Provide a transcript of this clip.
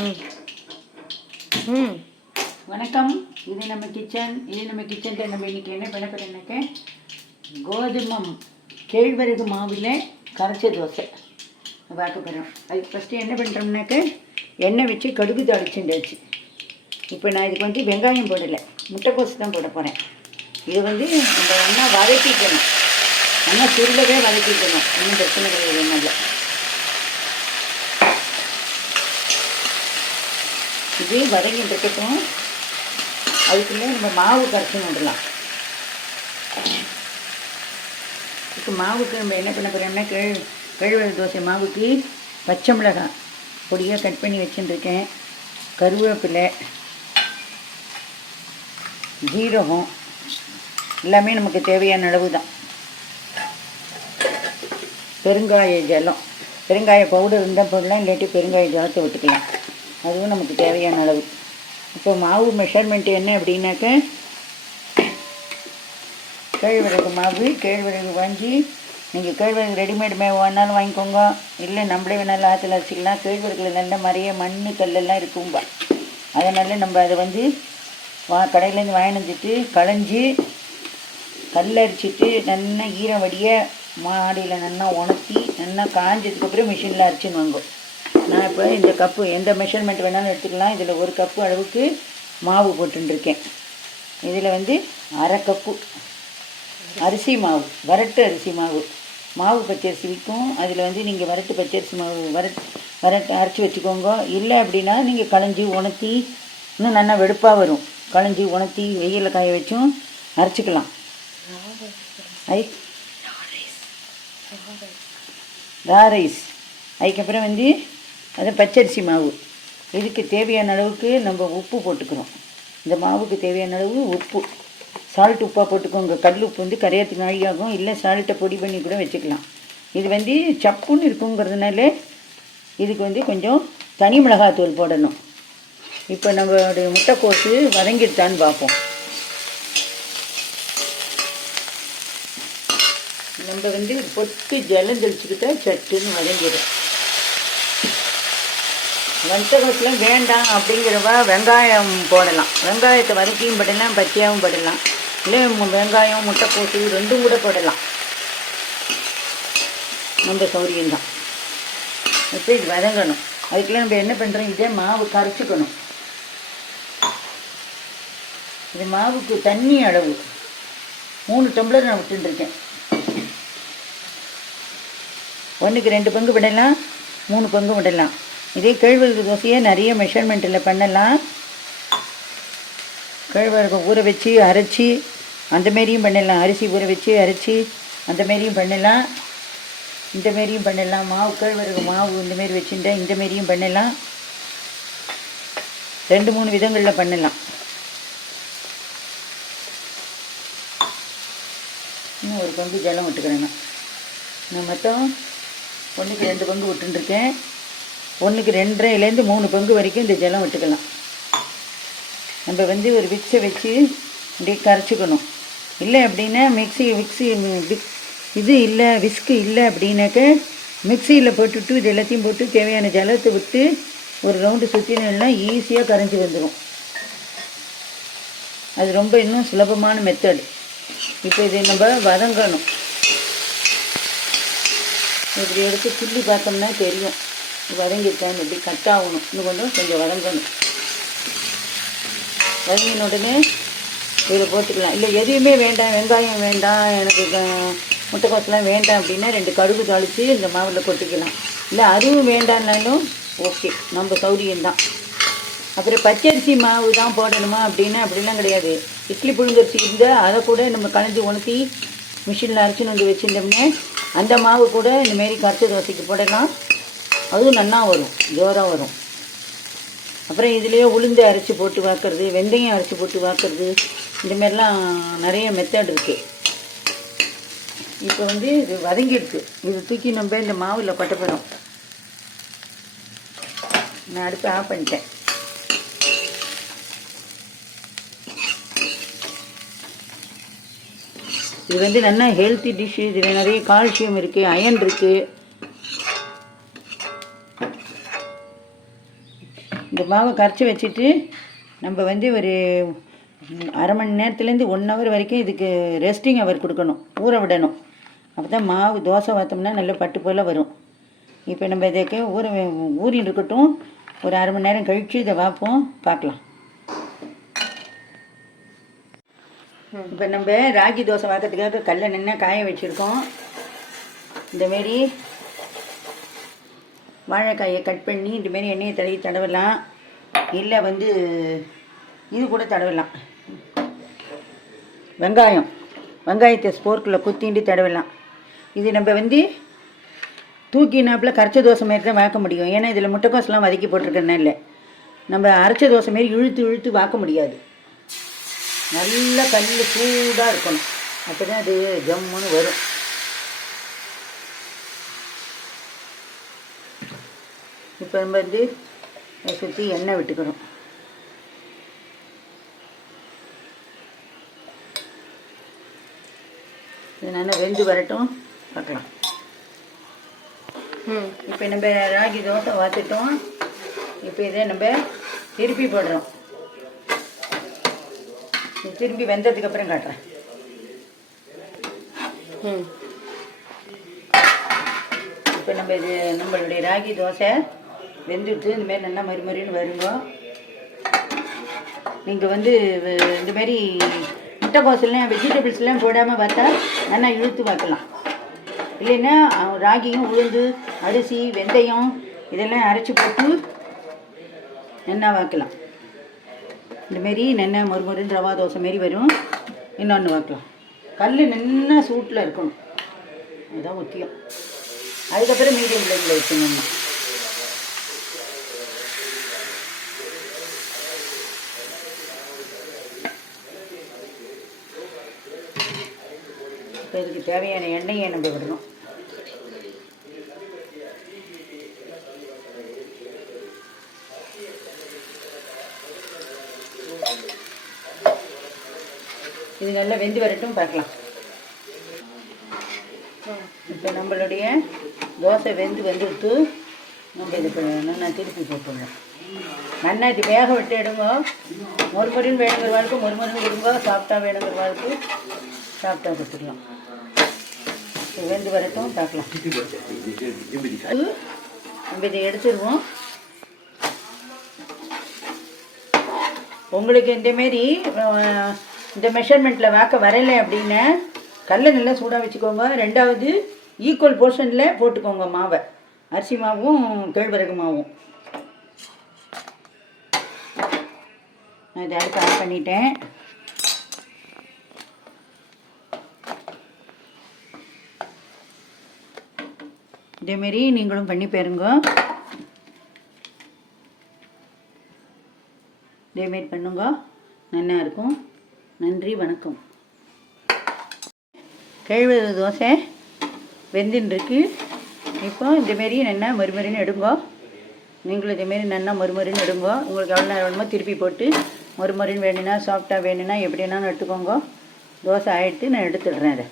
ம். வணக்கம். இது நம்ம கிச்சன் இது நம்ம கிச்சனில் நம்ம இன்னைக்கு என்ன பண்ண போகிறோம்னாக்க கோதுமம் கேழ்வரகு மாவில் கரைச்ச தோசை பார்க்க போகிறோம் அதுக்கு ஃபஸ்ட்டு என்ன பண்ணுறோம்னாக்க எண்ணெய் வச்சு கடுகு தாளிச்சுண்டாச்சு. இப்போ நான் இதுக்கு வந்து வெங்காயம் போடலை. முட்டைக்கோசு தான் போட போகிறேன் இதை வந்து நம்ம நல்லா வதக்கிக்கணும். நல்லா சுருளவே வதக்கிக்கணும். ஒன்றும் பிரச்சனை கிடையாது நல்லா இது வதங்கிட்டு இருக்கட்டும் அதுக்குள்ளே நம்ம மாவு கரைச்சி விடலாம் இப்போ மாவுக்கு நம்ம என்ன பண்ண போகிறோம்னா கேழ் கேழ்வரகு தோசை மாவுக்கு பச்சை மிளகாய் பொடியாக கட் பண்ணி வச்சுட்டுருக்கேன் கருவேப்பிலை ஜீரகம் எல்லாமே நமக்கு தேவையான அளவு தான். பெருங்காய ஜலம். பெருங்காய பவுடர் இருந்தால் போடலாம் இல்லாட்டி பெருங்காய ஜலத்தை விட்டுக்கலாம் அதுவும் நமக்கு தேவையான அளவு. இப்போ மாவு மெஷர்மெண்ட் என்ன அப்படின்னாக்க கேழ்வரகு மாவு கேழ்வரகு வாங்கி நீங்கள் கேழ்வரகு ரெடிமேட் மே வேணாலும் வாங்கிக்கோங்க. இல்லை நம்மளே வேணாலும் ஆற்றுல அரைச்சிக்கலாம். கேழ்வரகுல நல்ல நிறைய மண் கல்லெல்லாம் இருக்கும்பா. அதனால் நம்ம அதை வந்து வா கடையிலேருந்து வாங்கிட்டு களைஞ்சி கல் அரிச்சிட்டு நல்லா ஈரம் வடிய மாடியில் நல்லா உணர்த்தி நல்லா காஞ்சதுக்கப்புறம் மிஷினில் அரைச்சின்னு வாங்கும் நான் இப்போ இந்த கப்பு எந்த மெஷர்மெண்ட் வேணாலும் எடுத்துக்கலாம். இதில் ஒரு கப்பு அளவுக்கு மாவு போட்டுருக்கேன். இதில் வந்து அரை கப்பு அரிசி மாவு வரட்டு அரிசி மாவு. மாவு பச்சரிசி விற்கும். அதில் வந்து நீங்கள் வரட்டு பச்சரிசி மாவு வரட் வரட்டு அரைச்சி வச்சுக்கோங்க. இல்லை அப்படின்னா நீங்கள் களைஞ்சி உணர்த்தி இன்னும் நல்லா வெடுப்பாக வரும். களைஞ்சி உணர்த்தி வெயிலில் காய வச்சும் அரைச்சிக்கலாம். ஐ ரா ரைஸ் அதுக்கப்புறம் வந்து அது பச்சரிசி மாவு. இதுக்கு தேவையான அளவுக்கு நம்ம உப்பு போட்டுக்கிறோம். இந்த மாவுக்கு தேவையான அளவு உப்பு. சால்ட் உப்பாக போட்டுக்கோங்க. கல் உப்பு வந்து கரையறதுக்கு நாழியாகும் இல்லை சால்ட்டை பொடி பண்ணி கூட வச்சுக்கலாம். இது வந்து சப்புன்னு இருக்குங்கிறதுனால இதுக்கு வந்து கொஞ்சம் தனி மிளகாத்தூள் போடணும். இப்போ நம்மளுடைய முட்டைக்கோசு வதங்கிடுதான்னு பார்ப்போம். நம்ம வந்து பொட்டு ஜலம் தெளிச்சுக்கிட்டா சட்டுன்னு வதங்கிடும். வஞ்சகத்தில் வேண்டாம் அப்படிங்கிறவ வெங்காயம் போடலாம். வெங்காயத்தை வதக்கியும் போடலாம் பச்சையாகவும் போடலாம். இல்லை வெங்காயம் வெங்காயம் முட்டைக்கோசு ரெண்டும் கூட போடலாம். நம்ம சௌரியம்தான் இப்போ இது வதங்கணும். அதுக்கெல்லாம் நம்ம என்ன பண்ணுறோம் இதே மாவு கரைச்சிக்கணும். இது மாவுக்கு தண்ணி அளவு. மூணு டம்ளர் நான் விட்டுருக்கேன். ஒன்றுக்கு ரெண்டு பங்கு விடலாம் மூணு பங்கு விடலாம். இதே கேழ்வரகு தோசையை நிறைய மெஷர்மெண்ட்டில் பண்ணலாம். கேழ்வரகு ஊற வச்சு அரைச்சி அந்த பண்ணிடலாம் அரிசி ஊற வச்சு அரைச்சி அந்த மாரியும் பண்ணலாம். இந்த பண்ணலாம். மாவு கேழ்வரகு மாவு இந்த மாரி வச்சுட்டா இந்த மாரியும் பண்ணலாம். ரெண்டு மூணு விதங்களில் பண்ணலாம். இன்னும் ஒரு பங்கு ஜலம் விட்டுக்கிறேன் நான். நான் மொத்தம் ஒன்றுக்கு ரெண்டு பங்கு விட்டுருக்கேன் ஒன்றுக்கு ரெண்டரைலேருந்து மூணு பங்கு வரைக்கும் இந்த ஜலம் விட்டுக்கலாம். நம்ம வந்து ஒரு விக்ஸை வச்சு அப்படியே கரைச்சிக்கணும். இல்லை அப்படின்னா மிக்ஸி மிக்சி விக் இது இல்லை விஸ்கு இல்லை அப்படின்னாக்க மிக்சியில் போட்டுட்டு இது எல்லாத்தையும் போட்டு தேவையான ஜலத்தை விட்டு ஒரு ரவுண்டு சுற்றினா ஈஸியாக கரைஞ்சி வந்துடும் அது ரொம்ப இன்னும் சுலபமான மெத்தடு இப்போ இது நம்ம வதங்கணும். இப்படி எடுத்து கிள்ளி பார்த்தோம்னா தெரியும். வதங்கிருக்கான்னு இப்படி கட் ஆகணும். இன்னும் கொஞ்சம் கொஞ்சம் வதங்கணும். வதங்கின உடனே இதில் போட்டுக்கலாம். இல்லை எதுவுமே வேண்டாம். வெங்காயம் வேண்டாம். எனக்கு முட்டைக்கோசெலாம் வேண்டாம் அப்படின்னா ரெண்டு கடுகு தாளித்து இந்த மாவில் கொட்டிக்கலாம். இல்லை அதுவும் வேண்டாம்னாலும் ஓகே. நம்ம சௌரியம்தான். அப்புறம் பச்சரிசி மாவு தான் போடணுமா அப்படின்னா அப்படிலாம் கிடையாது. இட்லி புழுங்கரிசி இருந்தால் அதை கூட நம்ம களைஞ்சி உணர்த்தி மிஷினில் அரைச்சின்னு வந்து வச்சுருந்தோம்னே அந்த மாவு கூட இந்தமாரி கரைச்ச தோசைக்கு போடலாம். அதுவும் நல்லா வரும் ஜோராக வரும். அப்புறம் இதுலேயே உளுந்து அரைச்சி போட்டு வாக்குறது வெந்தயம் அரைச்சி போட்டு வாக்குறது இந்தமாரிலாம் நிறைய மெத்தட் இருக்குது இப்போ வந்து இது வதங்கிடுச்சு. இது தூக்கி நம்ம இந்த மாவில் கொட்ட நான் அடுப்பு ஆஃப் பண்ணிட்டேன். இது வந்து நல்ல ஹெல்த்தி டிஷ்ஷு இதில் நிறைய கால்சியம் இருக்குது அயன் இருக்குது மாவை கரைச்சி வச்சுட்டு நம்ம வந்து ஒரு அரை மணி நேரத்துலேருந்து ஒன் ஹவர் வரைக்கும் இதுக்கு ரெஸ்டிங் ஹவர் கொடுக்கணும் ஊற விடணும். அப்போ தான் மாவு தோசை பார்த்தோம்னா நல்ல பட்டு போல் வரும். இப்போ நம்ம இதுக்கு ஊற ஊறின்னு இருக்கட்டும் ஒரு அரை மணி நேரம் கழித்து இதை பார்ப்போம் பார்க்கலாம். இப்போ நம்ம ராகி தோசை பார்க்கறதுக்காக கல்லை நின்று காய வச்சுருக்கோம். இந்தமாரி வாழைக்காயை கட் பண்ணி இந்தமாரி எண்ணெயை தடவி தடவலாம். இல்லை வந்து இது கூட தடவலாம். வெங்காயம். வெங்காயத்தை ஸ்போர்க்கில் குத்திண்டு தடவலாம். இது நம்ம வந்து தூக்கினாப்புல கரைச்ச தோசை மாரி தான் வாக்க முடியும். ஏன்னா இதில் முட்டைக்கோசெலாம் வதக்கி போட்டிருக்கறனால நம்ம அரைச்ச தோசை மாரி இழுத்து இழுத்து வாக்க முடியாது. நல்ல கல் சூடாக இருக்கணும். அப்போ தான் அது ஜம்முன்னு வரும். இப்போ நம்ம வந்து அதை சுற்றி எண்ணெய் விட்டுக்கணும். இது நல்லா வெந்து வரட்டும். பார்க்கலாம். ம். இப்போ நம்ம ராகி தோசை வாத்துட்டோம். இப்போ இதை நம்ம திருப்பி போடுறோம். இது திரும்பி வெந்ததுக்கு அப்புறம் காட்டுறேன். ம். இப்போ நம்ம இது நம்மளுடைய ராகி தோசை வெந்துட்டு இந்த மாதிரி நல்லா மறுமறின்னு வருங்க. நீங்கள் வந்து இந்தமாரி இந்த மாதிரி முட்டைக்கோசெல்லாம் வெஜிடபிள்ஸ்லாம் போடாமல் பார்த்தா நல்லா இழுத்து வைக்கலாம் இல்லைன்னா ராகியும் உளுந்து அரிசி வெந்தயம் இதெல்லாம் அரைச்சி போட்டு நல்லா வைக்கலாம் இந்தமாரி மாரி மறுமருன்னு ரவா தோசை மாரி வரும். இன்னொன்று வைக்கலாம் கல் நின்னா சூட்டில் இருக்கணும். அதுதான் முக்கியம். அதுக்கப்புறம் மீடியம் ஃப்ளேமில் வச்சுக்கணும் இப்போ இதுக்கு தேவையான எண்ணெயை நம்ம விடணும். இது நல்லா வெந்து வரட்டும் பார்க்கலாம். இப்போ நம்மளுடைய தோசை வெந்து வந்துடுத்து நம்ம இது பண்ண- நல்லா திருப்பி போட்டுடலாம். நல்லா இது வேக விட்டு எடுங்க. மொறுமொறின்னு வேணுங்கிற வாழ்க்கை மொறுமொறின்னு கொடுங்க. சாப்பிட்டா வேணுங்கிற வாழ்க்கை சாப்பிட்டா கொடுத்துக்கலாம் வெந்து வரட்டும் பார்க்கலாம். நம்ம இதை எடுத்துருவோம். உங்களுக்கு இந்தமாரி இந்த மெஷர்மெண்ட்டில் வாக்க வரலை அப்படின்னு கல்லை நல்லா சூடாக வச்சுக்கோங்க. ரெண்டாவது ஈக்குவல் போர்ஷனில் போட்டுக்கோங்க மாவை. அரிசி மாவும் கேழ்வரகு மாவும். நான் இதை அடுத்து ஆட் பண்ணிட்டேன். இதேமாரி நீங்களும் பண்ணி பாருங்க. இதேமாரி பண்ணுங்க. நல்லா இருக்கும். நன்றி வணக்கம். கேழ்வரகு தோசை வெந்துன்னு இப்போ இதேமாரி நல்லா மறுமறின்னு எடுங்க. நீங்களும் இதேமாரி நல்லா மறுமறின்னு எடுங்க. உங்களுக்கு எவ்வளோ நேரம் வேணுமோ திருப்பி போட்டு மறுமறின்னு வேணும்னா சாஃப்டாக வேணும்னா எப்படின்னா எடுத்துக்கோங்க. தோசை ஆகிட்டு நான் எடுத்துடுறேன் அதை.